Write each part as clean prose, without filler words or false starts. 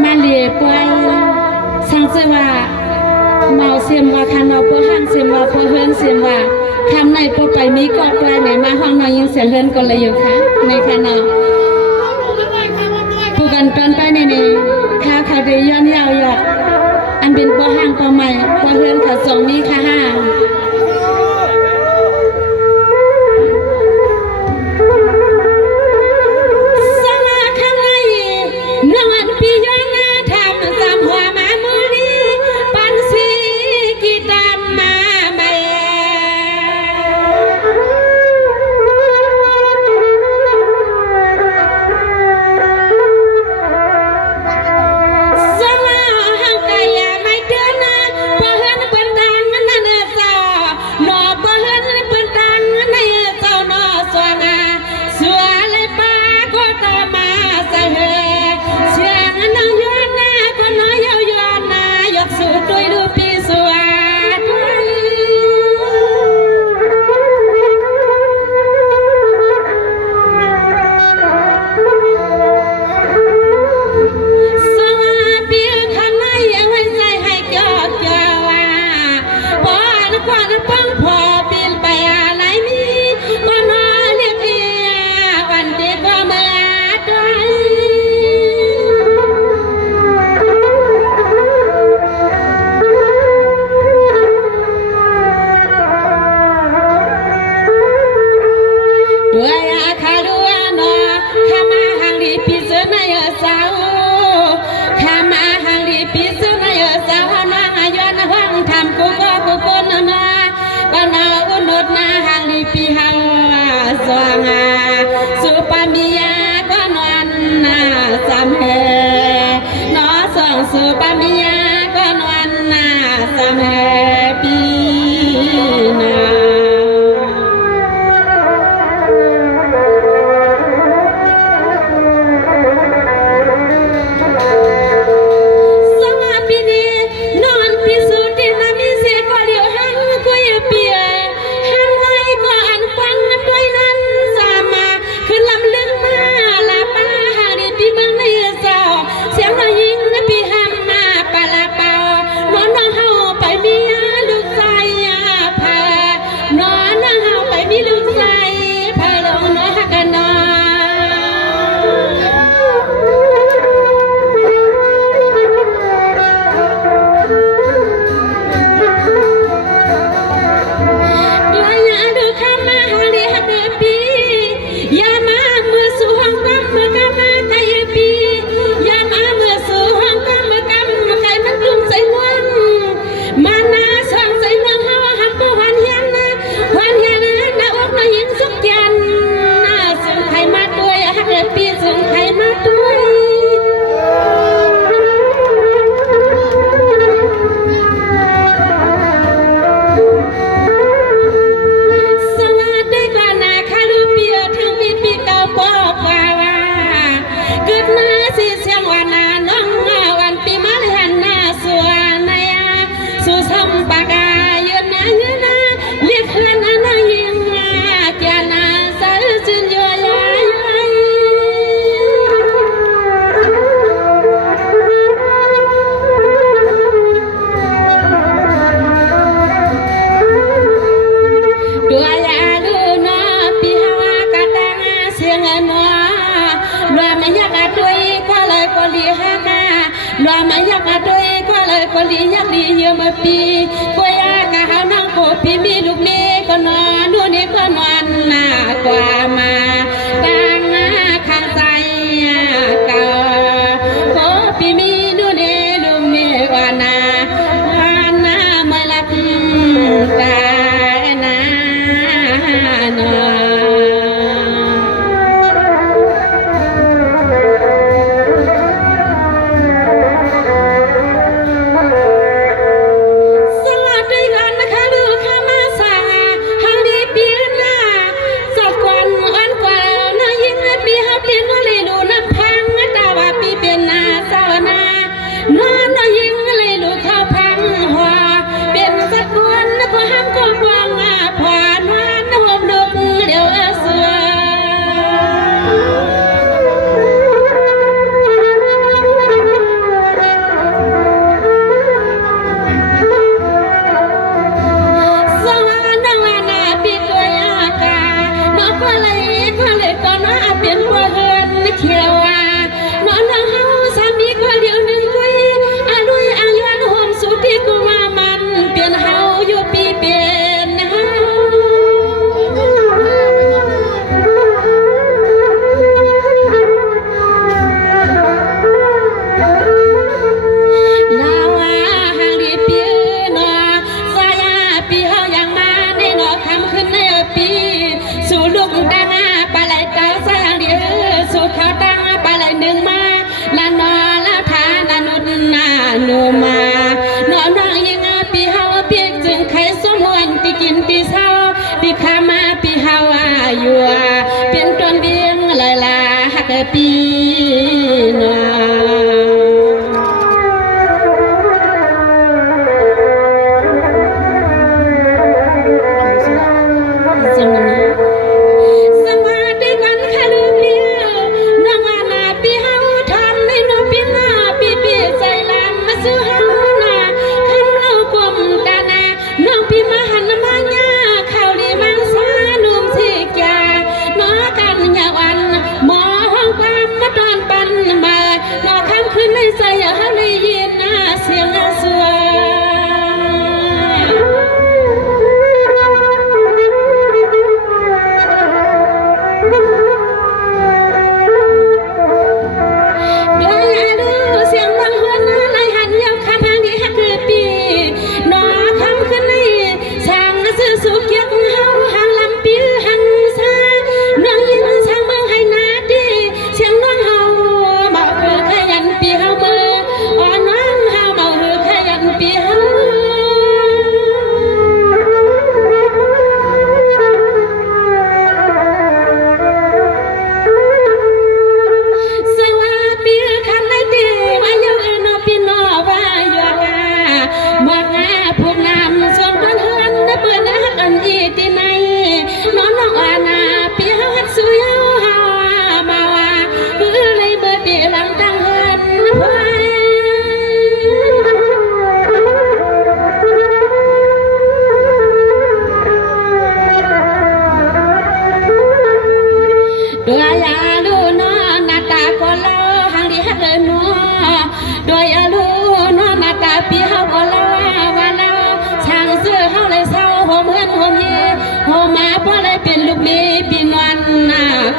มาเลียปวยสังเสว่าเมาเสียมว่าคันเมาเพื่อห้างเสียมว่าเพื่อเฮือนเสียมว่าคำในปไปมีกอดปลายไหนมาห้องนอนยิงเสียงเฮือนก็เลยอยู่ค่ะในคันเนาะผู้กันตอนไปนี่ข้าเขาได้ย้อนยาวหยอกอันเป็นปห้างปใหม่ปเฮือนเขาส่งมีค่ะห้าลียักลีเยอะมาปีก็ยากะหานังโกพี่มีลูกเมย์ก็นอนดูนี่ก็นอนหน้ากว่ามาดังข้างใจเก่าโกพี่มีดูนี่ลูกเมย์ว่านาวันนามาลับกายนาเนาะสลัดด้วยกันนะคะลูกข้ามาสาหางดีเปียนา ลูกดังปลาไหลเต้าสร้างเดียวสุเขาดังปลาไหลหนึ่งมาละนอละทานานุนนาโนมานอนรังยังปีเฮาเปียกจึงไข่สมวนตีกินตีเศร้าปีขามาปีเฮาอยู่เป็นต้นเบี้ยงลายลาหักปีนอ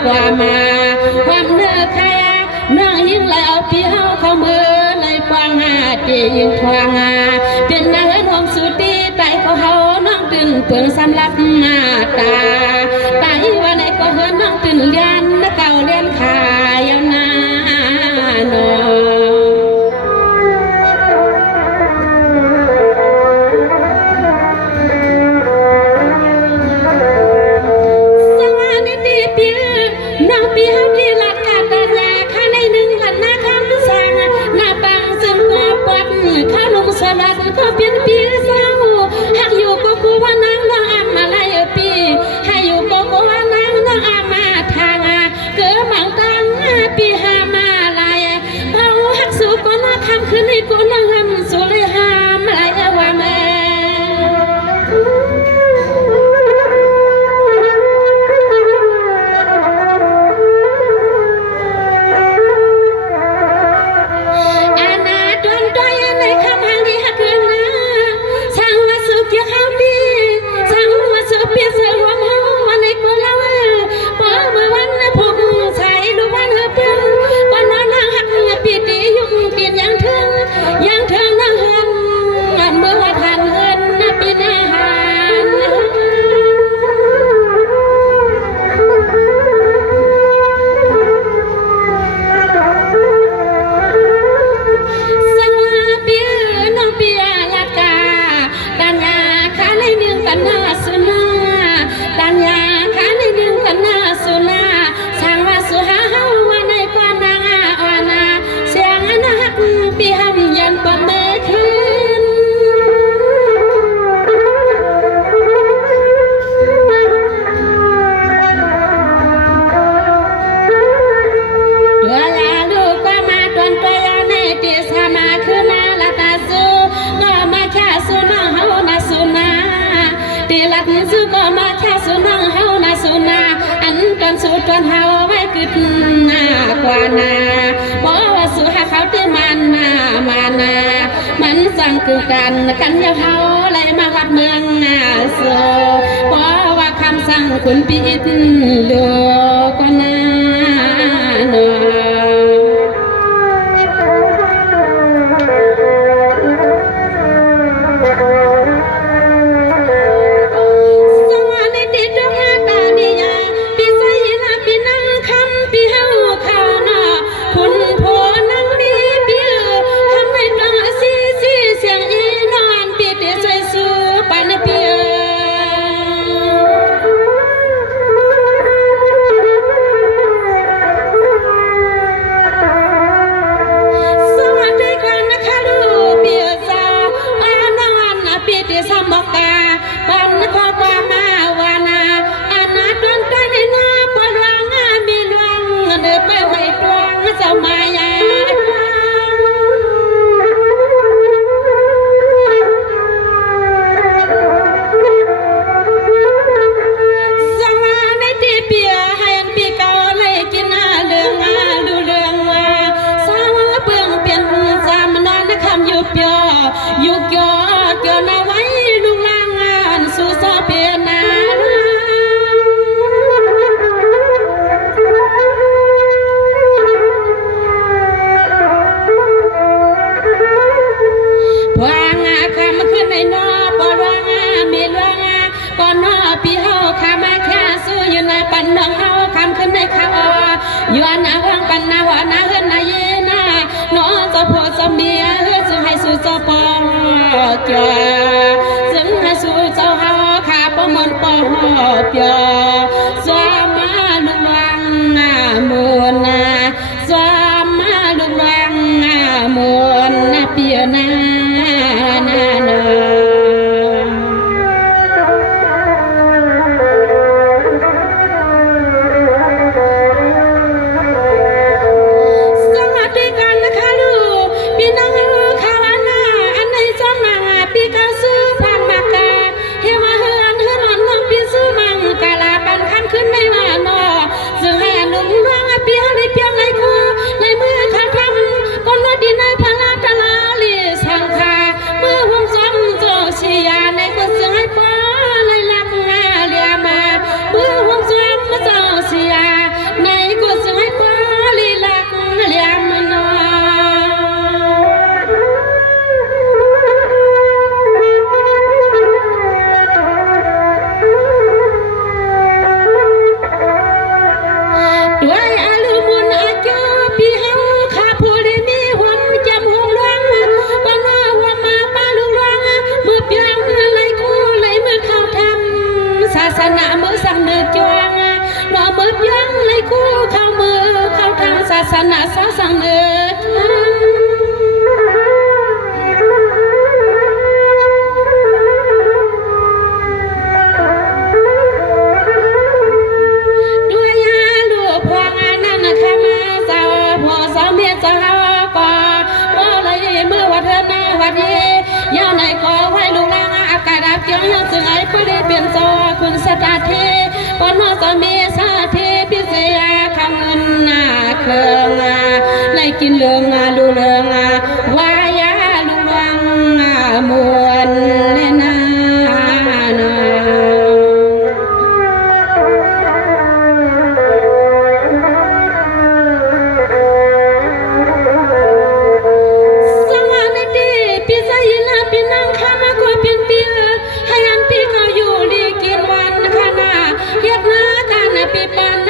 ความมาความเนื้อใครน้องยิ่งแล้วพี่เฮาเขาเมื่อเลยกว้างหาเจียิงควางเป็นนาเฮินหอมสุดีไต่เขาเฮาน้องตึงเปลืองสำลับมาตาตาอีวันไหนก็เฮินน้องตึงเลียนเก่าเลียนขายนาโนก็เป็นปีเศร้าหากอยู่ก็กลัวน้ำน้องอามาไล่ปีให้อยู่ก็กลัวน้ำน้องอามาทางเกิดหมังตังปีหามาไล่เขาหักสู้ก็น่าคำคืนให้กูนั่งหำสู้เลยหามไล่ว่าแม่สุดจนเฮาไว้กึดหน้ากว่านาเพราะว่าสุหาเขาที่มันมานามันสั่งคือกันกันยาเฮาไหลมาวัดเมืองโซเพราะว่าคำสั่งคุณปิดเลือกว่านาเนาะปี ย้อนอาวังปันนาหัวนาเฮือนนาเยนาน้องจะพอจะเมียเฮือจึงให้สู่เจ้าปอเกียจึงให้สู่เจ้าเฮาขาประมนปอเปียสวามาลุงวังมูนาสวามาลุงวังมูนาเปียนาศาสนามือสั่งเดือดจวงหน่อมือยังเลยคู่เข้ามือเข้าทางศาสนาสาสั่งเดือดด้วยยาลูกพวงนั่นนะคะมาเจ้าหัวสาวเมียเจ้าก่อว่าเลยเมื่อวัดเธอหน้าวัดเย่ยาวไหนก็ไว้ลูกนางอากาศอับเกี่ยวยังจึงไอ้ผู้ได้เปลี่ยนโซคุณสตาเทปนอสมีสาเทพิเศษคำเงินเครื่องในกินเรืองดูเรืองวายาลุงวังมวนแน่นาสมาในดีพิเศษลาพินังข้ามากว่าเปลี่ยนเปลี่ยนให้อันพี่เขาอยู่ดีกินวันขณะเฮ็ดนาการปีปัน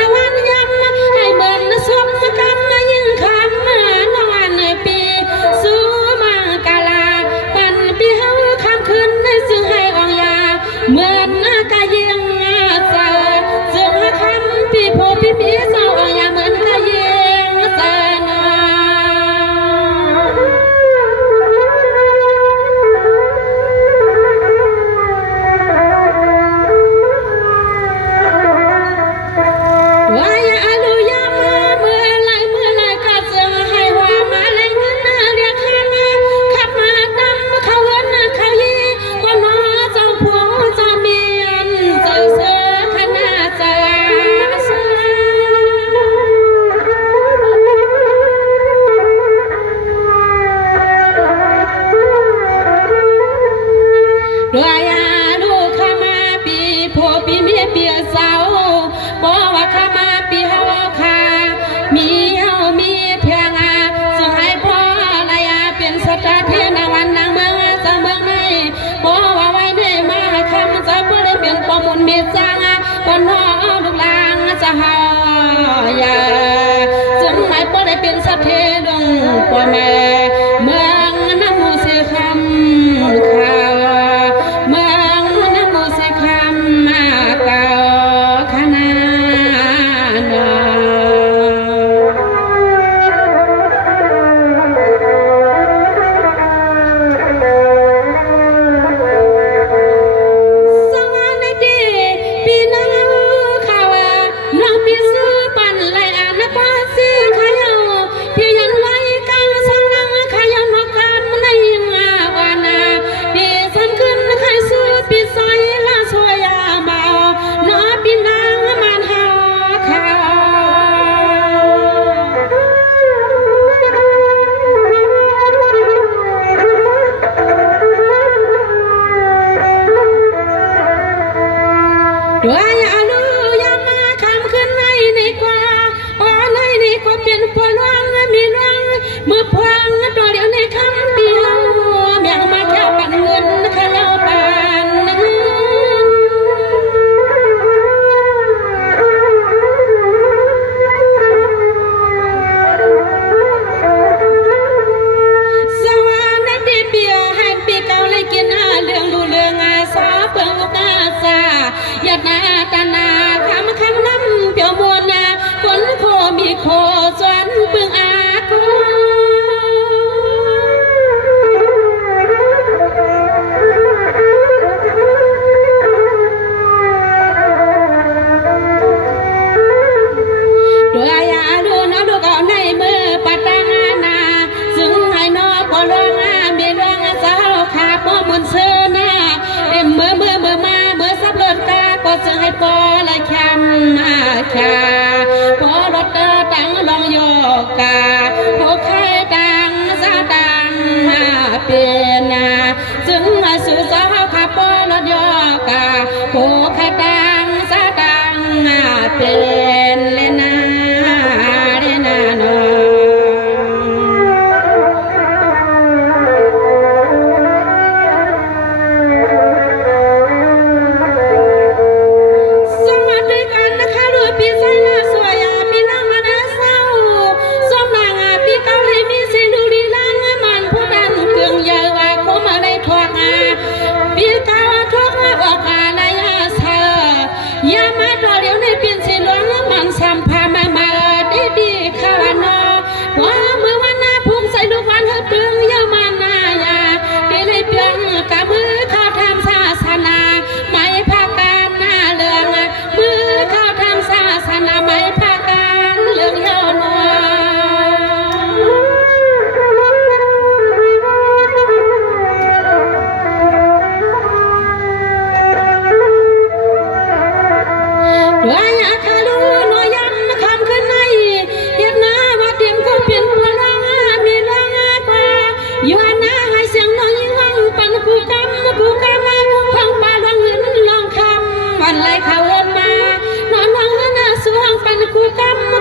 นคู่กำ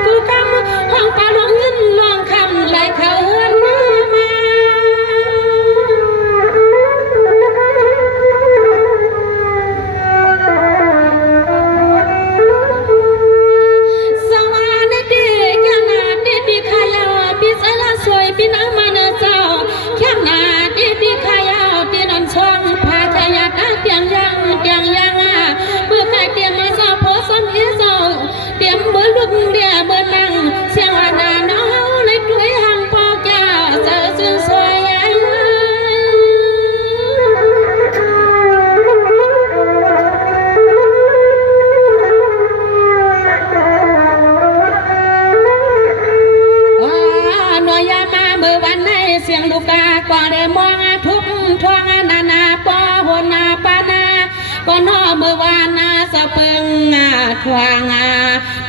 ห้องปลาลงเงินลองคำไหลเขาเฮือนมาสวรรค์ดีแค่นาดีดีขายาวปีสละสวยปีน้ำมันเจ้าแค่นาดีดีขายาวปีนอนช่องพาขยะตาเตียงยังเมื่อใครเตรียมมาเจ้าโพสมเอเจ้าเตรียมเบอร์ลุกเดียเบอร์นั่งเสียงว่านาน้อในด้วยหังปอกยาเจอจึงสวยหน่วยมาเมื่อวันในเสียงลูกกาก็ได้มองทุกทวงนาปอหนาปานาก็นอเมื่อวานนาสะเปิงทวง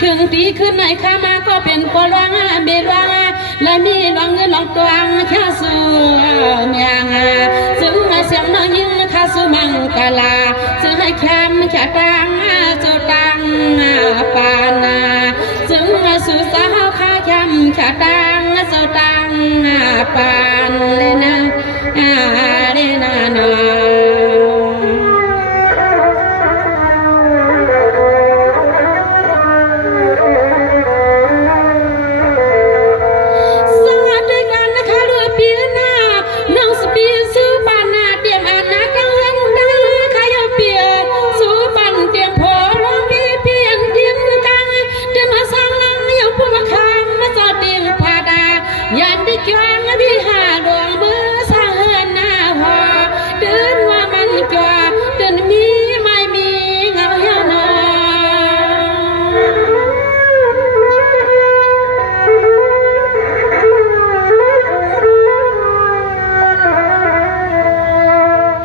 ถึงตีขึ้นในข้ามาก็เป็นปลวงเบลวงและมีหลวงเงินหลวงตวงแค่สูเมียงซึ่งเสียงน้องยิ่งข้าสุมังกลาซึ่งให้แคมแค่ตังจุตังปานาซึ่งสุสาวข้าแคมแค่ตังจุตังปานเลยนะเรนานา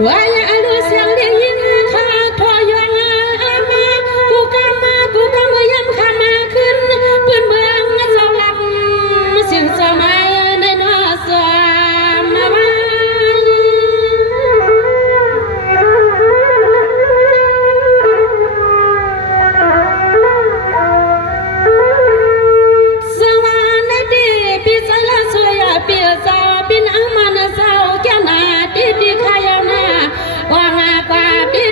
ว่าอย่าลืมเสียงเรียกยินข้าทอยังมากูกำมือยำข้ามาขึ้นปืนเมืองเจ้าหลับเสียงสมัยในนอสมาไว้สวรรค์ดีปีใจละสวยปีเจ้าปีน้ำมันเจ้าแก่นาดีขายาวนาว่างากว่า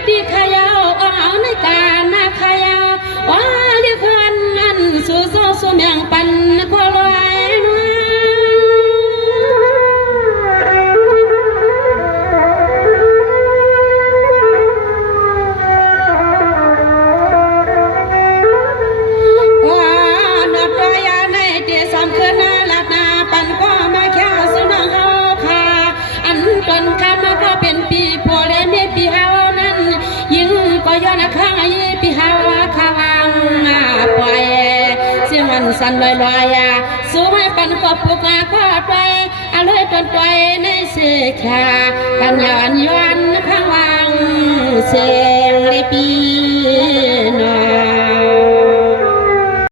ดีขายาวเอาในการนาขายาวว่าเรียกเพื่อนนั่นสู้โซ่สู้เมียงปันก็ลอยว่าหนอดตัวยาในเดียสามคืนนาหลับนาปันก็มาแค่สุนังเฮาค่ะอันตอนคำมาก็เป็นปีพอและเมียปีเฮานั้นยิงก็ย้อนข้างไอ้ปีเฮาข้าวังปล่อยเสียงมันสั่นลอยสู้ไม่ปันก็ปลุกก็ไปเลยจนไปในเสียขากันย้อนข้างวังเสีย